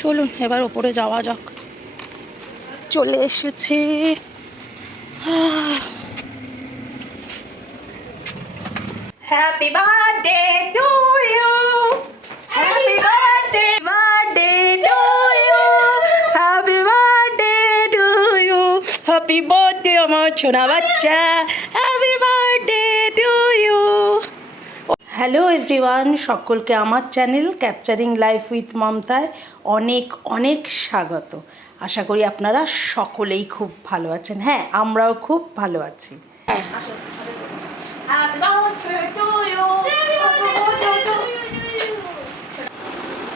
চলুন, এবার ওপরে যাওয়া যাক। চলে এসেছে। Happy birthday to you happy birthday birthday to you happy birthday to you happy birthday আমার ছোনা বাচ্চা। হ্যালো এভরিওয়ান সকলকে আমার চ্যানেল ক্যাপচারিং লাইফ উইথ মমতায় অনেক অনেক স্বাগত। আশা করি আপনারা সকলেই খুব ভালো আছেন। হ্যাঁ আমরাও খুব ভালো আছি।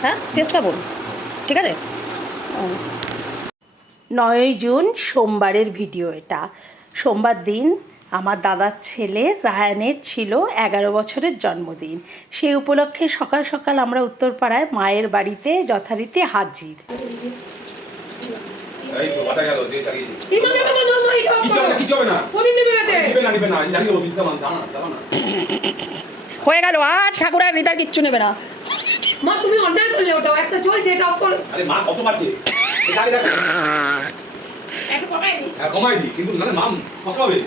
হ্যাঁ টেস্টটা বলুন। ঠিক আছে? নয়ই জুন সোমবারের ভিডিও এটা। সোমবার দিন আমার দাদার ছেলে রায়ানের ছিল এগারো বছরের জন্মদিন। সেই উপলক্ষে সকাল সকাল আমরা উত্তরপাড়ায় মায়ের বাড়িতে যথারীতি হাজির। হয়ে গেল আজ ঠাকুরের হৃদয় কিচ্ছু নেবে না। মা, তুমি অন্যায় করলে ওটা একটা চলছে এটা অফ করো। আরে মা কষ্ট পাচ্ছে এই গাড়ি দেখো। একটু কমাই নি হ্যাঁ কমাই দি কিন্তু না মাম কষ্ট হবে।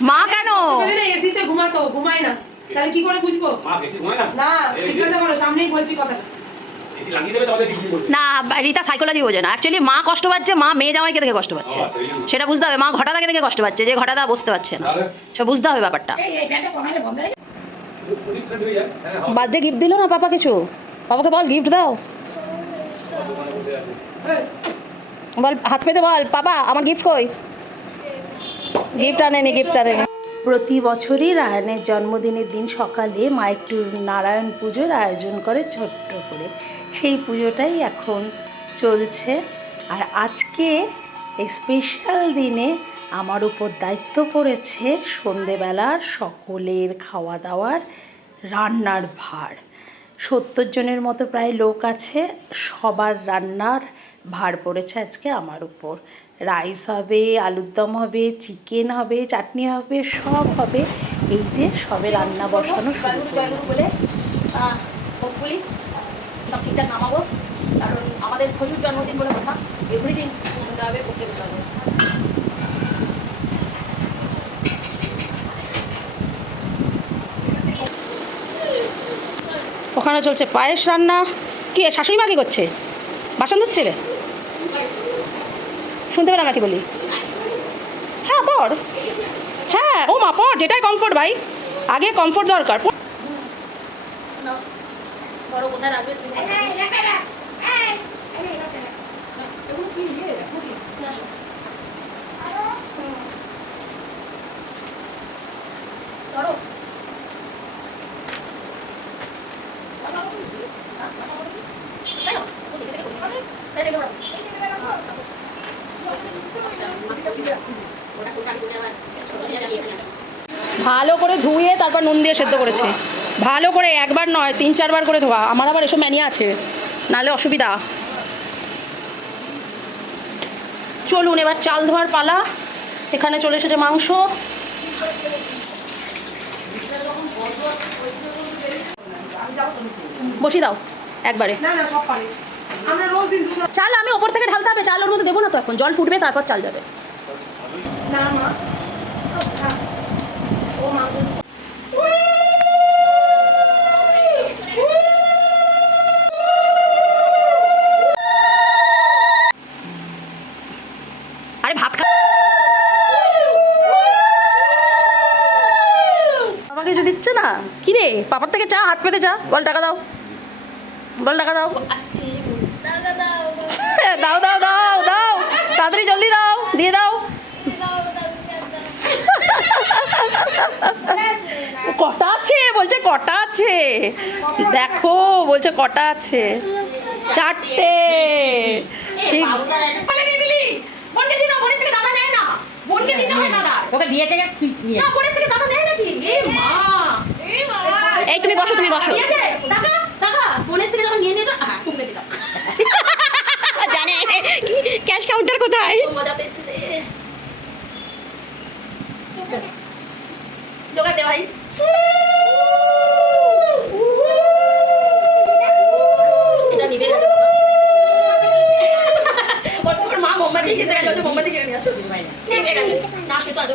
মা কেন? না এসিতে ঘুমাতো ঘুমায় না। তাহলে কি করে বুঝব? না? না জিজ্ঞাসা করো সামনেই বলছি কথা। এসি লাগিয়ে দেবে তাহলে ঠিক করবে। না রীতা সাইকোলজি বোঝে না। অ্যাকচুয়ালি মা কষ্ট পাচ্ছে মা মেয়ে জামাইকে দেখে কষ্ট পাচ্ছে। আচ্ছা। সেটা বুঝতে হবে মা ঘটাদাকে দেখে কষ্ট পাচ্ছে যে ঘটাদা বুঝতে পারছে না। সে বুঝতে হবে ব্যাপারটা। বার্থডে গিফট দিল না পাপা কিছু? পাপাকে বল গিফট দাও। বল হাত পেতে বল পাপা আমার গিফট কই? গিফট আনেনি গিফট আনেনি। প্রতি বছরই রায়নের জন্মদিনের দিন সকালে মা একটু নারায়ণ পুজোর আয়োজন করে ছোট্ট করে। সেই পুজোটাই এখন চলছে। আর আজকে এই স্পেশাল দিনে আমার উপর দায়িত্ব পড়েছে সন্ধেবেলার সকলের খাওয়া দাওয়ার রান্নার ভার। সত্তর জনের মতো প্রায় লোক আছে, সবার রান্নার ভার পড়েছে আজকে আমার উপর। রাইস হবে আলুর দম হবে চিকেন হবে চাটনি হবে সব হবে। এই যে সবে রান্না বসানো শুরু বলে হোপফুলি সব ঠিকঠাক নামাবো। কারণ আমাদের প্রচুর জন্মদিন বলে কথা। এভরিদিন পক্ষে দিতে ওখানে চলছে পায়েস রান্না। কি শাশুড়ি মা কি করছে? বাসন ধুচ্ছে রে? শুনতে পেলাম নাকি বলি? হ্যাঁ পড় হ্যাঁ ও মা পড় যেটাই কমফোর্ট ভাই। আগে কমফোর্ট দরকার। বড় কোথায় রাখবে তুমি এগুলো কি ইয়ে, পুরি? ধরো তাই না? তাই রেখে দাও। ওটা ওটা করে আবার ছোট জায়গা দিয়ে এখানে আসো। ভালো করে ধুয়ে তারপর নুন দিয়ে সেদ্ধ করেছে। ভালো করে একবার নয় তিন চারবার করে ধোয়া। আমার আবার এসব ম্যানিয়া আছে। নালে অসুবিধা। চলুন এবার চাল ধোয়ার পালা। এখানে চলে এসেছে মাংস। বসি দাও একবারে। চাল আমি ওপর থেকে ঢালতে হবে চাল ওর মধ্যে দেবো না তো এখন। জল ফুটবে তারপর চাল যাবে। না মা। কিছু দিচ্ছে না কি রে পাপার থেকে চা হাত পেতে চা। বল টাকা দাও। বল টাকা দাও। দাও দাও দাও দাও। তাড়াতাড়ি জলদি দাও দিয়ে দাও। কটা আছে? বলছে কটা আছে। দেখো বলছে কটা আছে। চারটে। ঠিক। ওকে দিয়ে থেকে না। দাদা নেয় নাকি? এ মা। এই তুমি বসো তুমি বসো জানে ক্যাশ কাউন্টার কোথায় মা ভাই না সে তো আজও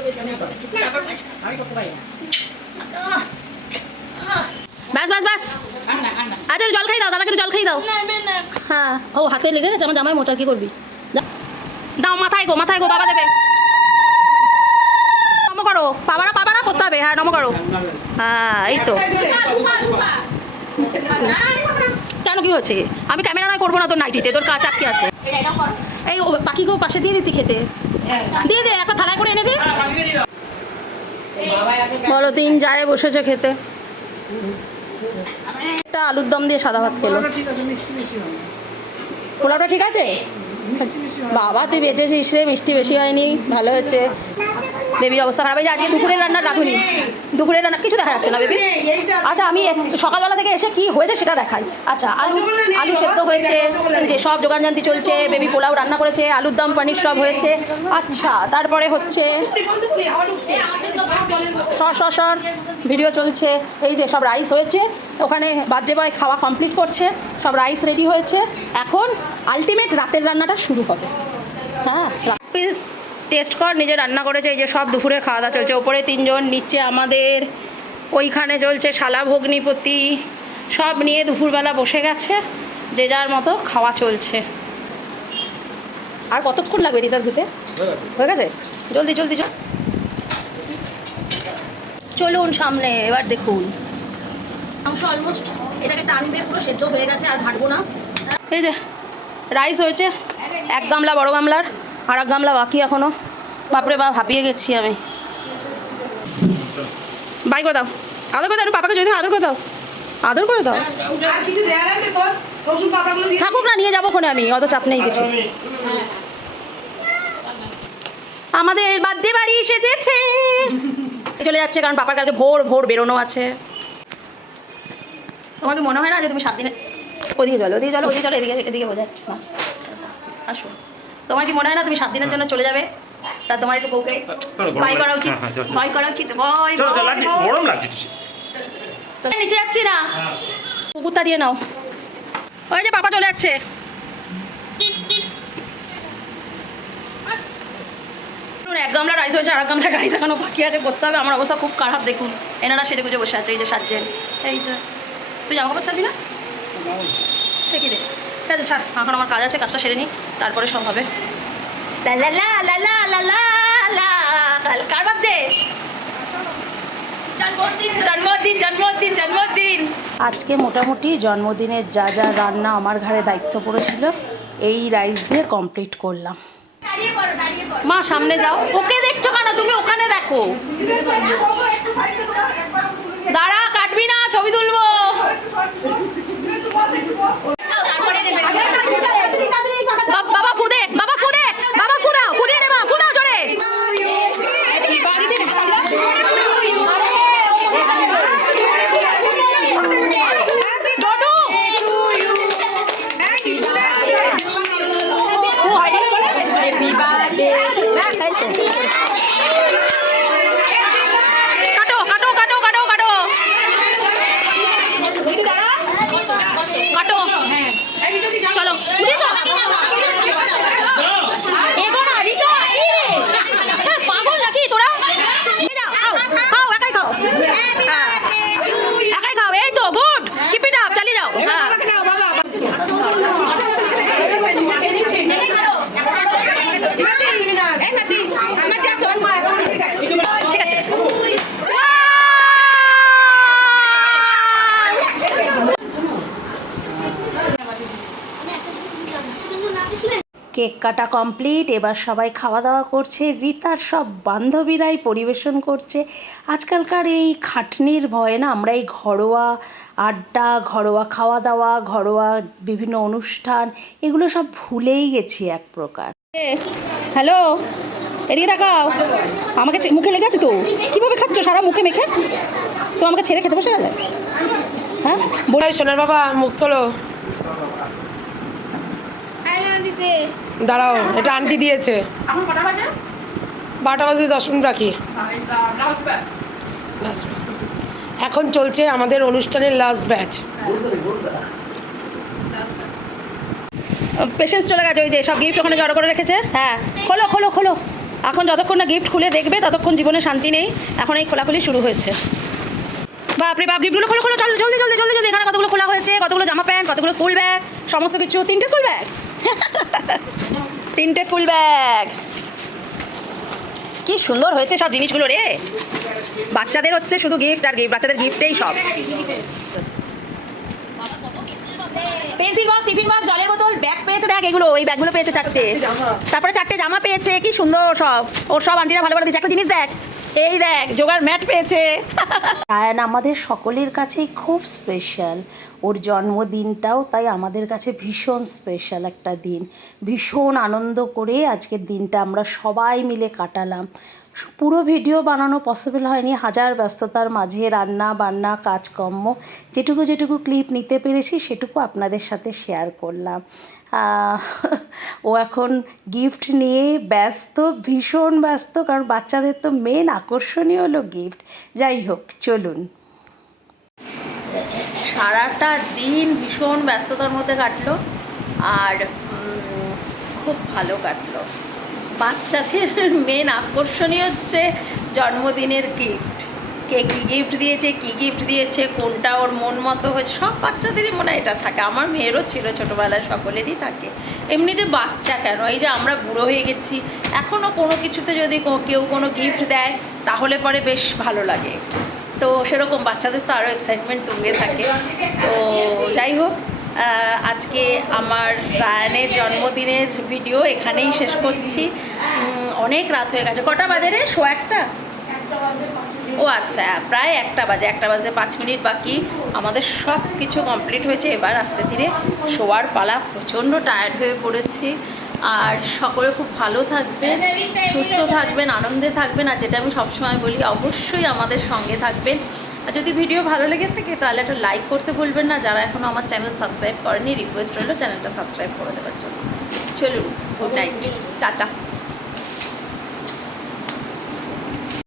আমি না ব্যাস ব্যাস ব্যাস আচ্ছা জল খাই দাও, দাদাকে জল খাই দাও। হ্যাঁ ও হাতে লেগে গেছে, আমার জামাই মোচার কি করবি? দাও, মাথায় গো মাথায় গো, বাবা দেবে। নম করো পাবারা পাবারা করতে হবে। হ্যাঁ নম করো। হ্যাঁ এই তো। কেন, কি হচ্ছে? আমি ক্যামেরা নয়, করব না তোর নাইটিতে, তোর কাজ আটকে আছে। এই পাখিকেও পাশে দিয়ে দিতি খেতে? দিয়ে দে, একটা থালায় করে এনে দে। বলো, তিন যায় বসেছে খেতে। একটা আলুর দম দিয়ে সাদা ভাত খেলো। পোলাওটা ঠিক আছে বাবা তুই বেঁচেছিস রে মিষ্টি বেশি হয়নি। ভালো হয়েছে। বেবির অবস্থা খারাপ হয়েছে আজকে দুপুরের রান্না রাঁধুনি। দুপুরের রান্না কিছু দেখা যাচ্ছে না বেবি। আচ্ছা আমি সকালবেলা থেকে এসে কি হয়েছে সেটা দেখাই। আচ্ছা আলু আলু সেদ্ধ হয়েছে যে সব যোগানজান্তি চলছে, বেবি পোলাও রান্না করেছে, আলুর দম, পনির সব হয়েছে। আচ্ছা তারপরে হচ্ছে সর ভিডিও চলছে। এই যে সব রাইস হয়েছে, ওখানে বার্থডে বয় খাওয়া কমপ্লিট করছে, সব রাইস রেডি হয়েছে। এখন আলটিমেট রাতের রান্নাটা শুরু হবে। হ্যাঁ পিস টেস্ট কর, নিজে রান্না করেছে, এই যে সব দুপুরের খাওয়া দাওয়া চলছে। ওপরে তিনজন, নিচে আমাদের, ওইখানে চলছে শালা ভগ্নিপতি। সব নিয়ে দুপুরবেলা বসে গেছে, যে যার মতো খাওয়া চলছে। আর কতক্ষণ লাগবে রিতার ধুতে হয়ে গেছে? জলদি জলদি চল চলুন সামনে, এবার দেখুন। মাংস অলমোস্ট এটাকে হয়ে গেছে, আর এই যে রাইস হয়েছে, এক গামলা বড় গামলার। আর এক গামলা বাকি এখনও। বাপরে বাপ হাঁপিয়ে গেছি আমি। বাই করে দাও। আদর করে দাও পাপাকে যদি আদর করে দাও। আদর করে দাও। আর কিছু দেয়ার আছে তোর? রসুন পাতাগুলো দিয়ে থাকুক না নিয়ে যাব ফোনে আমি অত চাপ নেই কিছু। আমাদের বার্থডে বাড়ি এসেছে চলে যাচ্ছে কারণ পাপার কালকে ভোর ভোর বেরোনো আছে। তোমার মনে হয় না যে তুমি সাত দিনে ওদিকে চলো ওদিকে চলো ওদিকে চলো এদিকে এদিকে বোঝা যাচ্ছে না। আসো। তোমার কি মনে হয় না তুমি সাত দিনের জন্য চলে যাবে? তা তোমার একটু বউকে ভয় করা উচিত হ্যাঁ, হ্যাঁ। ভয় করা উচিত ভয়। গরম লাগছে নিচে যাচ্ছি না। কুকুর তাড়িয়ে নাও। ওই যে পাপা চলে যাচ্ছে। এক গামলা রাইস হয়েছে আর এক গামলা রাইস এখনও বাকি আছে করতে হবে। আমার অবস্থা খুব খারাপ দেখুন। এনারা সেজে গুজে বসে আছে এই যে সাজছেন এই যে তুই জামা কাপড় ছাড়বি না? সে কি রে? ঠিক আছে ছাড় এখন আমার কাজ আছে কাজটা সেরে নিই তারপরে সব হবে। কার বার্থডে জন্মদিন। জন্মদিন জন্মদিন আজকে মোটামুটি জন্মদিনের যা যা রান্না আমার ঘরে দায়িত্ব পড়েছিল এই রাইস দিয়ে কমপ্লিট করলাম। মা সামনে যাও। ওকে দেখছ কেন? তুমি ওখানে দেখো। দাঁড়া কাটবি না ছবি তুলবো। কেক কাটা কমপ্লিট এবার সবাই খাওয়া দাওয়া করছে। রিতার সব বান্ধবীরাই পরিবেশন করছে। আজকালকার এই খাটনির ভয়ে না আমরা এই ঘরোয়া আড্ডা ঘরোয়া খাওয়া দাওয়া ঘরোয়া বিভিন্ন অনুষ্ঠান এগুলো সব ভুলেই গেছি এক প্রকার। হ্যালো এদিকে দেখাও। আমাকে মুখে লেগে আছে তো? কীভাবে খাচ্ছ? সারা মুখে মেখে? তো আমাকে ছেড়ে খেতে বসে গেলে? হ্যাঁ? বুড়াই সোনার বাবা মুখ তোলো। দাঁড়াও এটা আন্টি দিয়েছে। এখন বারোটা বাজে দশ মিনিট batch। এখন চলছে আমাদের অনুষ্ঠানের লাস্ট ব্যাচ পেশেন্স চলে গেছে ওই যে সব গিফট ওখানে জড়ো করে রেখেছে। হ্যাঁ খোলো খোলো খোলো। এখন যতক্ষণ না গিফট খুলে দেখবে ততক্ষণ জীবনে শান্তি নেই। এখন এই খোলাখুলি শুরু হয়েছে। বাপরে বাপ গিফটগুলো খোলো খোলো চল জলদি জলদি জলদি জলদি। এখানে কতগুলো খোলা হয়েছে কতগুলো জামা প্যান্ট কতগুলো স্কুল ব্যাগ সমস্ত কিছু তিনটে স্কুল ব্যাগ তিনটে স্কুল ব্যাগ। কি সুন্দর হয়েছে সব জিনিসগুলো রে। বাচ্চাদের হচ্ছে শুধু গিফট আর গিফট বাচ্চাদের গিফটেই সব। পেন্সিল বক্স টিফিন বক্স জলের বোতল ব্যাগ পেয়েছে, দেখ এগুলো, এই ব্যাগগুলো পেয়েছে চারটে। তারপরে চারটে জামা পেয়েছে, কি সুন্দর সব। ওর সব আন্টিরা ভালো করে দিচ্ছে একটা জিনিস দেখ, এই দেখ, জোগাড় ম্যাট পেয়েছে। রায়ান, আমাদের সকলের কাছেই খুব স্পেশাল ওর জন্মদিনটাও তাই আমাদের কাছে ভীষণ স্পেশাল একটা দিন। ভীষণ আনন্দ করে আজকের দিনটা আমরা সবাই মিলে কাটালাম। পুরো ভিডিও বানানো পসিবল হয়নি, হাজার ব্যস্ততার মাঝে রান্না বান্না কাজকর্ম, যেটুকু যেটুকু ক্লিপ নিতে পেরেছি সেটুকু আপনাদের সাথে শেয়ার করলাম। ও এখন গিফট নিয়ে ব্যস্ত, ভীষণ ব্যস্ত, কারণ বাচ্চাদের তো মেন আকর্ষণীয় হলো গিফট যাই হোক, চলুন। সারাটা দিন ভীষণ ব্যস্ততার মধ্যে কাটলো আর খুব ভালো কাটলো। বাচ্চাদের মেন আকর্ষণই হচ্ছে জন্মদিনের গিফট কে কী গিফট দিয়েছে, কী গিফট দিয়েছে, কোনটা ওর মন মতো হয়েছে, সব বাচ্চাদেরই মনে হয় এটা থাকে। আমার মেয়েরও ছিল, ছোটোবেলায় সকলেরই থাকে। এমনিতে বাচ্চা কেন? এই যে আমরা বুড়ো হয়ে গেছি এখনও কোনো কিছুতে যদি কেউ কোনো গিফট দেয়, তাহলে পরে বেশ ভালো লাগে। তো সেরকম বাচ্চাদের তো আরও এক্সাইটমেন্ট তুঙ্গে থাকে। তো যাই হোক আজকে আমার রায়ানের জন্মদিনের ভিডিও এখানেই শেষ করছি। অনেক রাত হয়ে গেছে। কটা বাজে রে? শো একটা? ও আচ্ছা প্রায় একটা বাজে। একটা বাজে পাঁচ মিনিট বাকি। আমাদের সব কিছু কমপ্লিট হয়েছে। এবার আস্তে ধীরে শোয়ার পালা। প্রচণ্ড টায়ার্ড হয়ে পড়েছি। আর সকলে খুব ভালো থাকবেন, সুস্থ থাকবেন, আনন্দে থাকবেন, আর যেটা আমি সবসময় বলি, অবশ্যই আমাদের সঙ্গে থাকবেন। আর যদি ভিডিও ভালো লেগে থাকে, তাহলে একটা লাইক করতে ভুলবেন না। যারা এখনও আমার চ্যানেল সাবস্ক্রাইব করেনি রিকোয়েস্ট রইল চ্যানেলটা সাবস্ক্রাইব করে দেওয়ার জন্য। চলুন গুড নাইট টাটা।